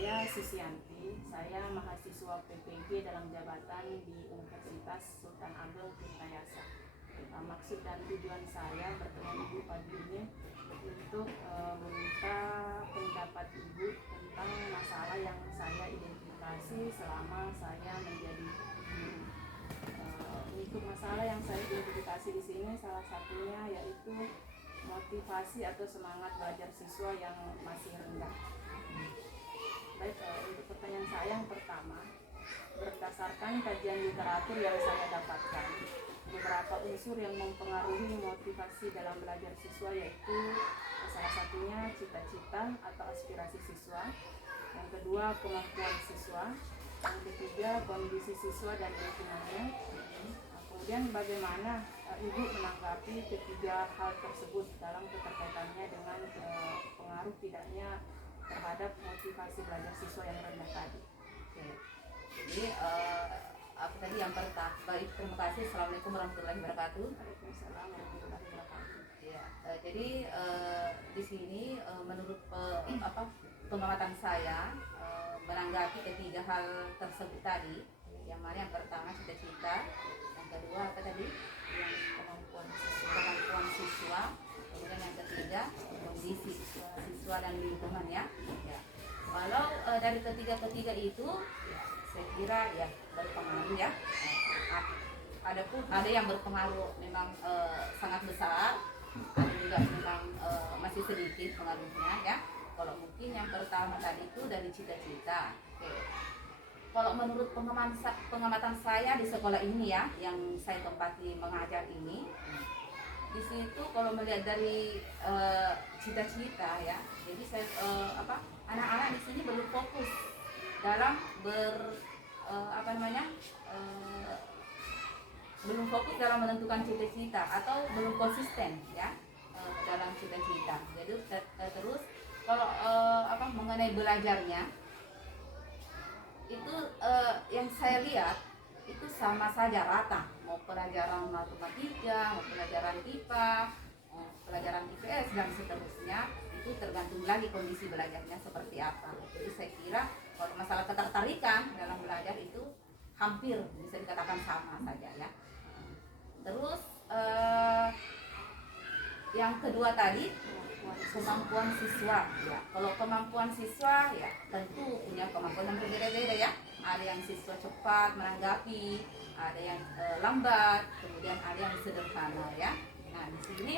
saya Susianti, saya mahasiswa PPG dalam jabatan di Universitas Sultan Ageng Tirtayasa. Maksud dan tujuan saya bertemu Ibu pagi ini untuk meminta pendapat Ibu tentang masalah yang saya identifikasi selama saya menjadi guru. Untuk masalah yang saya identifikasi di sini salah satunya yaitu motivasi atau semangat belajar siswa yang masih rendah. Baik, untuk pertanyaan saya yang pertama, berdasarkan kajian literatur yang saya dapatkan, beberapa unsur yang mempengaruhi motivasi dalam belajar siswa yaitu salah satunya cita-cita atau aspirasi siswa, yang kedua kemampuan siswa, yang ketiga kondisi siswa dan lingkungannya. Kemudian bagaimana Ibu menanggapi ketiga hal tersebut dalam keterkaitannya dengan pengaruh tidaknya terhadap motivasi belajar siswa yang rendah tadi? Oke. Jadi apa tadi yang pertama? Baik, terima kasih. Assalamualaikum warahmatullahi wabarakatuh. Waalaikumsalam warahmatullahi wabarakatuh. Ya, jadi di sini menurut pengamatan saya menanggapi ketiga hal tersebut tadi, yang mana yang pertama cita-cita, yang kedua apa tadi? Yang kemampuan siswa, kemudian yang ketiga kondisi siswa dan lingkungan ya. Kalau dari ketiga itu ya, saya kira ya berpengaruh ya. Ada yang berpengaruh memang sangat besar, ada juga memang masih sedikit pengaruhnya ya. Kalau mungkin yang pertama tadi itu dari cita-cita. Oke. Kalau menurut pengamatan saya di sekolah ini ya, yang saya tempati mengajar ini, di situ kalau melihat dari cita-cita ya, jadi saya anak-anak di sini belum fokus dalam belum fokus dalam menentukan cita-cita atau belum konsisten ya dalam cita-cita. Jadi terus kalau mengenai belajarnya itu yang saya lihat itu sama saja rata, mau pelajaran matematika, mau pelajaran IPA, pelajaran IPS dan seterusnya, itu tergantung lagi kondisi belajarnya seperti apa. Jadi saya kira kalau masalah ketertarikan dalam belajar itu hampir bisa dikatakan sama saja ya. Terus yang kedua tadi kemampuan siswa ya. Kalau kemampuan siswa ya tentu punya kemampuan yang berbeda-beda ya. Ada yang siswa cepat menanggapi, ada yang lambat, kemudian ada yang sederhana ya. Nah di sini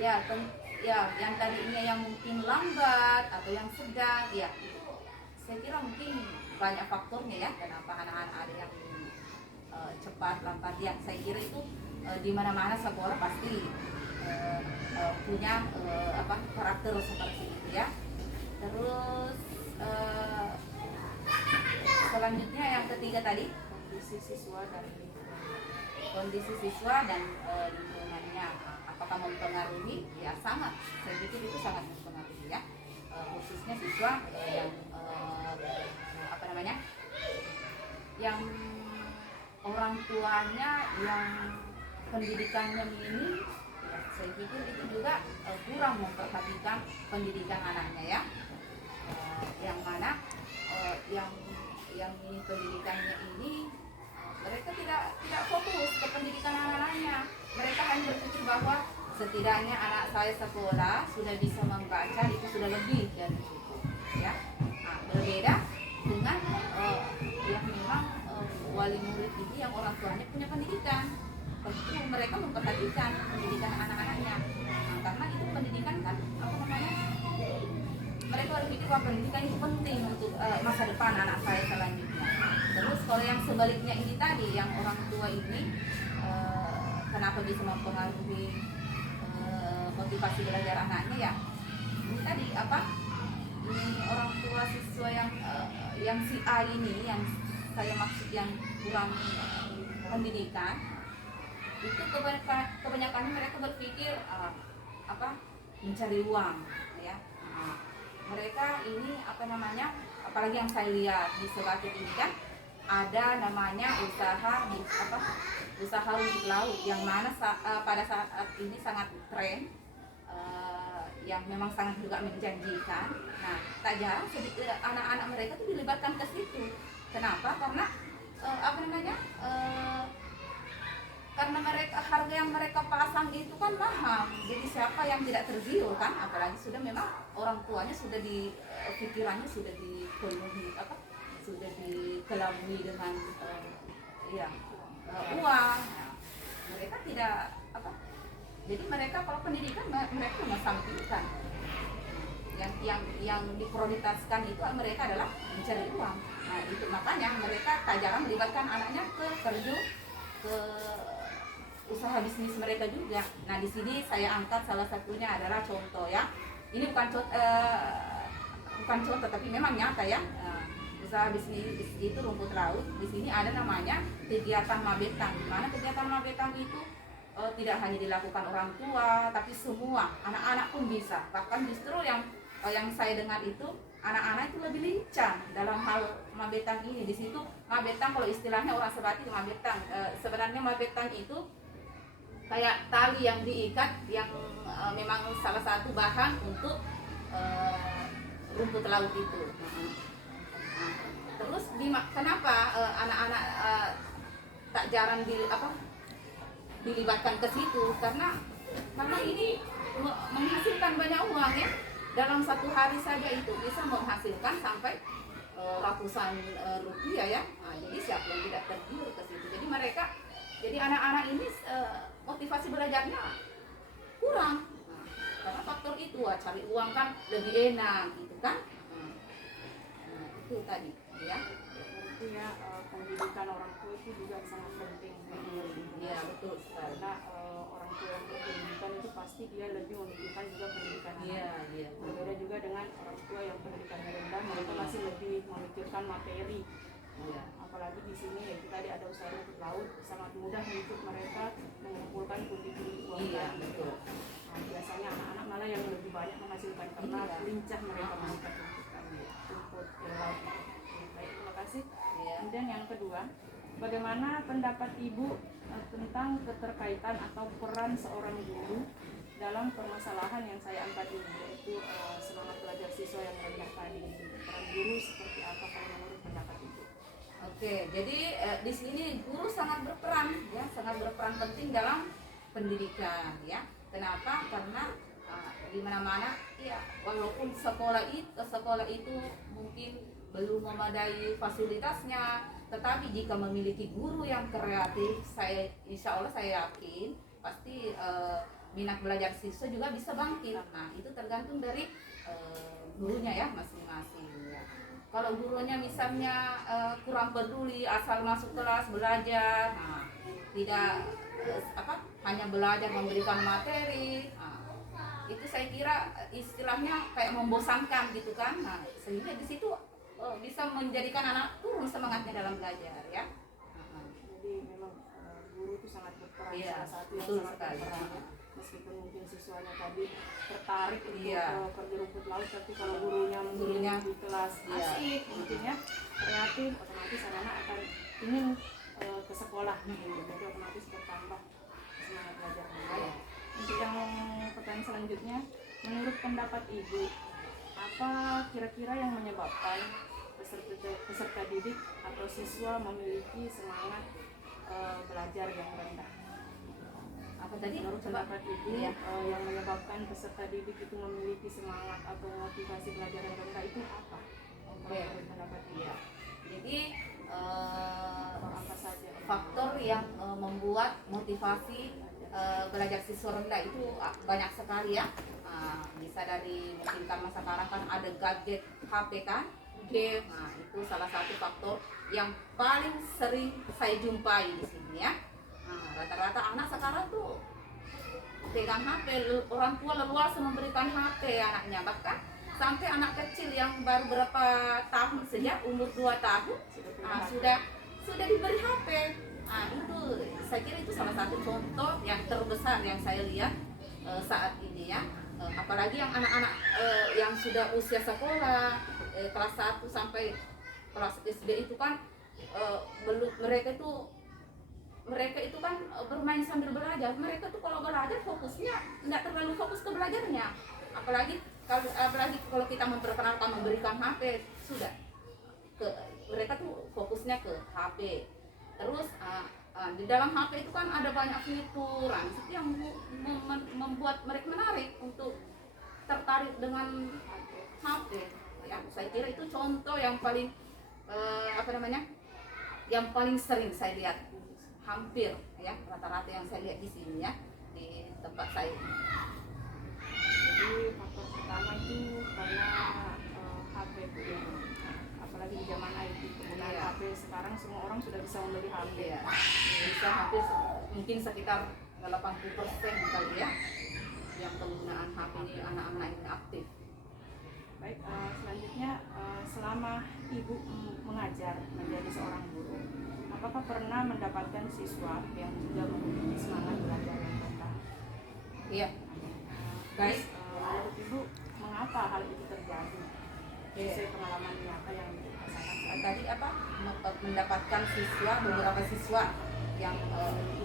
yang tadinya yang mungkin lambat atau yang sedang ya itu saya kira mungkin banyak faktornya ya. Kenapa anak-anak ada yang cepat lambat ya, saya kira itu di mana-mana sekolah pasti punya karakter seperti itu ya. Terus selanjutnya yang ketiga tadi kondisi siswa dan lingkungannya apakah mempengaruhi? Ya sangat, saya pikir itu sangat mempengaruhi ya. Khususnya siswa yang orang tuanya yang pendidikannya minim ya, saya pikir itu juga kurang memperhatikan pendidikan anaknya ya. Yang mana yang ini pendidikannya ini mereka tidak fokus ke pendidikan anak-anaknya. Mereka hanya berpikir bahwa setidaknya anak saya sekolah sudah bisa membaca, itu sudah lebih dari cukup ya. Nah, berbeda dengan yang memang wali murid ini yang orang tuanya punya pendidikan, tentu mereka memperhatikan pendidikan anak-anaknya. Nah, karena itu pendidikan kan mereka berpikir bahwa pendidikan itu penting untuk masa depan anak saya selanjutnya. Terus kalau yang sebaliknya ini tadi, yang orang tua ini kenapa bisa mempengaruhi motivasi belajar anaknya ya? Ini tadi ini orang tua siswa yang si A ini, yang saya maksud yang kurang pendidikan, itu kebanyakan mereka berpikir mencari uang ya. Mereka ini apalagi yang saya lihat di Sebatik ini kan ada namanya usaha rumput laut, yang mana pada saat ini sangat tren yang memang sangat juga menjanjikan. Nah, tak jarang anak-anak mereka tuh dilibatkan ke situ. Kenapa? Karena apa namanya? Karena mereka harga yang mereka pasang itu kan mahal. Jadi siapa yang tidak tergiur kan? Apalagi sudah memang orang tuanya sudah di pikirannya sudah dipenuhi apa? Sudah dikelabui dengan ya uang. Nah, mereka tidak apa? Jadi mereka kalau pendidikan mereka mengesampingkan. Yang diprioritaskan itu mereka adalah mencari uang. Nah, itu makanya mereka tak jarang melibatkan anaknya ke terjun ke usaha bisnis mereka juga. Nah, di sini saya angkat salah satunya adalah contoh ya. Ini bukan contoh tapi memang nyata ya. Usaha bisnis itu rumput laut. Di sini ada namanya kegiatan mabetang. Di mana kegiatan mabetang itu tidak hanya dilakukan orang tua, tapi semua anak-anak pun bisa. Bahkan justru yang saya dengar itu anak-anak itu lebih lincah dalam hal mabetang ini. Di situ mabetang kalau istilahnya orang Sebati mabetang. Sebenarnya mabetang itu kayak tali yang diikat yang memang salah satu bahan untuk rumput laut itu. Terus kenapa anak-anak tak jarang dilibatkan ke situ? Karena ini menghasilkan banyak uang ya. Dalam satu hari saja itu bisa menghasilkan sampai ratusan rupiah ya. Nah, jadi siapa yang tidak tergiur ke situ? Jadi anak-anak ini motivasi belajarnya kurang. Nah, karena faktor itu cari uang kan lebih enak gitu kan. Nah, itu tadi ya. Berarti ya pendidikan orang tua itu juga sangat penting. Iya betul. Karena orang tua yang berpendidikan itu pasti dia lebih memikirkan juga pendidikan Iya. Berbeda juga dengan orang tua yang pendidikannya rendah, mereka masih lebih memikirkan materi. Iya. Apalagi di sini ya kita tadi ada usaha rumput laut, sangat mudah untuk mereka mengumpulkan pundi-pundi uang. Iya betul. Nah, biasanya anak-anak malah yang lebih banyak menghasilkan karena lincah mereka mengumpulkan rumput laut. Baik, terima kasih. Iya. Kemudian yang kedua, bagaimana pendapat Ibu tentang keterkaitan atau peran seorang guru dalam permasalahan yang saya angkat ini, yaitu semangat belajar siswa yang rendah tadi. Peran guru seperti apa kalau menurut pendapat Ibu? Oke, jadi di sini guru sangat berperan ya, sangat berperan penting dalam pendidikan ya. Kenapa? Karena di mana-mana ya, walaupun sekolah itu mungkin belum memadai fasilitasnya, tetapi jika memiliki guru yang kreatif, insya Allah saya yakin pasti minat belajar siswa juga bisa bangkit. Nah, itu tergantung dari gurunya ya masing-masing ya. Kalau gurunya misalnya kurang peduli, asal masuk kelas belajar, nah, tidak hanya belajar memberikan materi, nah, itu saya kira istilahnya kayak membosankan gitu kan. Nah, sehingga di situ bisa menjadikan anak turun semangatnya dalam belajar ya. Jadi memang guru itu sangat berperan, Iya, salah satu yang betul sangat sekali. berperan. Meskipun mungkin siswanya tadi tertarik untuk Iya. kerja rumput laut, tapi kalau gurunya di kelas asik, mungkin ya kreatif, otomatis anak-anak akan ingin ke sekolah, jadi otomatis bertambah semangat belajarnya. Untuk yang pertanyaan selanjutnya, menurut pendapat Ibu, apa kira-kira yang menyebabkan peserta didik atau siswa memiliki semangat belajar yang rendah? Apa tadi? Menurut pendapat Ibu, Iya. yang menyebabkan peserta didik itu memiliki semangat atau motivasi belajar yang rendah itu apa? Oke. Menurut pendapat Ibu. Iya. Jadi Apa saja? faktor yang membuat motivasi belajar siswa rendah itu banyak sekali ya. Bisa dari mungkin karena sekarang kan ada gadget HP kan, game. Nah, itu salah satu faktor yang paling sering saya jumpai di sini ya. Rata-rata anak sekarang tuh pegang HP, orang tua leluasa memberikan HP anaknya, bahkan sampai anak kecil yang baru berapa tahun saja, umur 2 tahun sudah diberi HP. Itu saya kira itu salah satu contoh yang terbesar yang saya lihat saat ini ya. Apalagi yang anak-anak yang sudah usia sekolah kelas 1 sampai kelas SD itu kan mereka itu kan bermain sambil belajar. Mereka tuh kalau belajar fokusnya nggak terlalu fokus ke belajarnya. apalagi kalau kita memperkenalkan memberikan HP, sudah ke mereka tuh fokusnya ke HP. Terus di dalam HP itu kan ada banyak fitur itu yang membuat mereka menarik untuk tertarik dengan HP. Ya, saya kira itu contoh yang paling yang paling sering saya lihat, hampir ya rata-rata yang saya lihat di sini ya di tempat saya. Jadi faktor pertama itu karena HP itu ya, apalagi di zaman IT penggunaan Iya. HP sekarang semua orang sudah bisa membeli HP. Ya, bisa hampir mungkin sekitar 80% kali ya yang penggunaan HP ini anak-anak ini aktif. Baik, selanjutnya selama ibu mengajar menjadi seorang guru, apakah pernah mendapatkan siswa yang juga memiliki semangat belajar yang rendah? Iya. Baik, Baik. menurut ibu mengapa hal itu terjadi? Iya. Sesuai pengalaman nyata yang dirasakan. Tadi mendapatkan beberapa siswa yang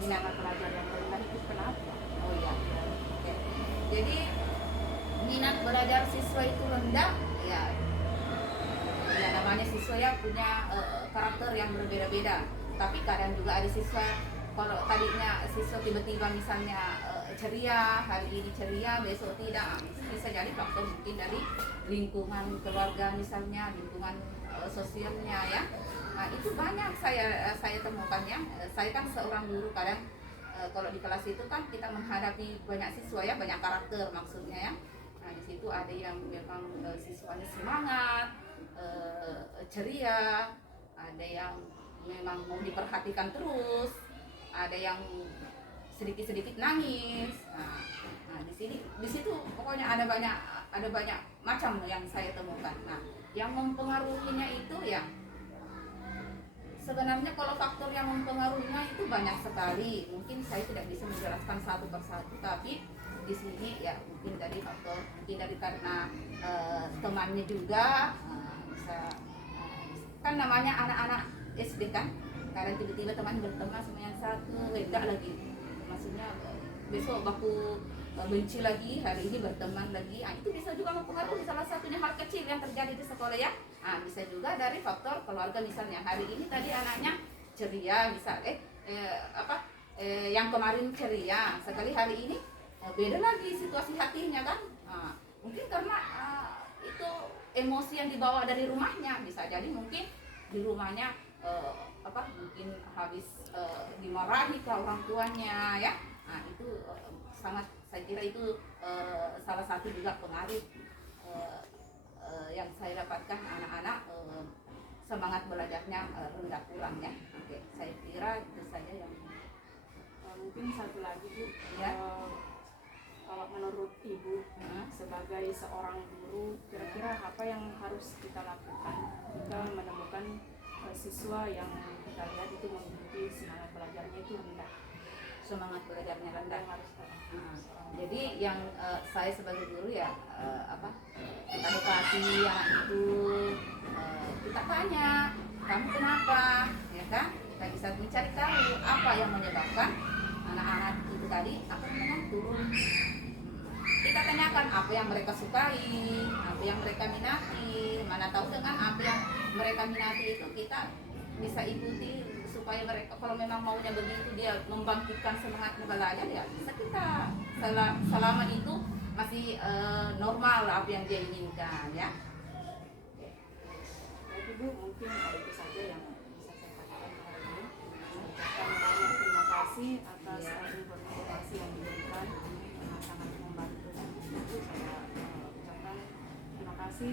minat Semangat belajar yang rendah itu kenapa? Oh iya. Oke. Jadi minat belajar siswa itu rendah ya. Ya namanya siswa ya punya karakter yang berbeda-beda. Tapi kadang juga ada siswa, kalau tadinya siswa tiba-tiba misalnya ceria, hari ini ceria, besok tidak, bisa jadi faktor mungkin dari lingkungan keluarga misalnya, lingkungan sosialnya ya. Nah, itu banyak saya temukan ya. Saya kan seorang guru, kadang kalau di kelas itu kan kita menghadapi banyak siswa ya, banyak karakter maksudnya ya. Nah, di situ ada yang memang siswanya semangat, ceria, ada yang memang mau diperhatikan terus, ada yang sedikit-sedikit nangis. Nah, di situ pokoknya ada banyak macam yang saya temukan. Nah, yang mempengaruhinya itu ya sebenarnya kalau faktor yang mempengaruhinya itu banyak sekali. Mungkin saya tidak bisa menjelaskan satu persatu, tapi di sini ya mungkin dari faktor dari karena temannya juga bisa kan namanya anak-anak SD kan, kadang tiba-tiba teman berteman sama yang satu beda lagi, maksudnya besok baku benci lagi, hari ini berteman lagi. Itu bisa juga mempengaruhi, salah satunya hal kecil yang terjadi di sekolah ya. Bisa juga dari faktor keluarga, misalnya hari ini tadi anaknya ceria, misal yang kemarin ceria, sekali hari ini beda lagi situasi hatinya kan. Mungkin karena itu emosi yang dibawa dari rumahnya, bisa jadi mungkin di rumahnya mungkin habis dimarahi ke orang tuanya ya. Itu sangat, saya kira itu salah satu juga pengaruh yang saya dapatkan anak-anak semangat belajarnya rendah kurang ya. Oke, saya kira itu saja yang mungkin satu lagi Bu, ya. Kalau menurut Ibu sebagai seorang guru, kira-kira apa yang harus kita lakukan jika menemukan siswa yang kita lihat itu memiliki semangat belajarnya itu rendah? Semangat belajarnya rendah. Yang harus Jadi yang saya sebagai guru ya kita dekati anak itu, kita tanya, kamu kenapa, ya kan? Kita bisa mencari tahu apa yang menyebabkan anak-anak itu tadi turun. Kita tanyakan apa yang mereka sukai, apa yang mereka minati. Mana tahu dengan apa yang mereka minati itu kita bisa ikuti, supaya mereka kalau memang maunya begitu, dia membangkitkan semangat belajar ya bisa kita, selama itu masih normal apa yang dia inginkan ya. Jadi Bu, mungkin itu saja yang bisa saya katakan hari ini. Kami banyak terima kasih atas informasi yang diberikan, sangat membantu. Saya ucapkan terima kasih.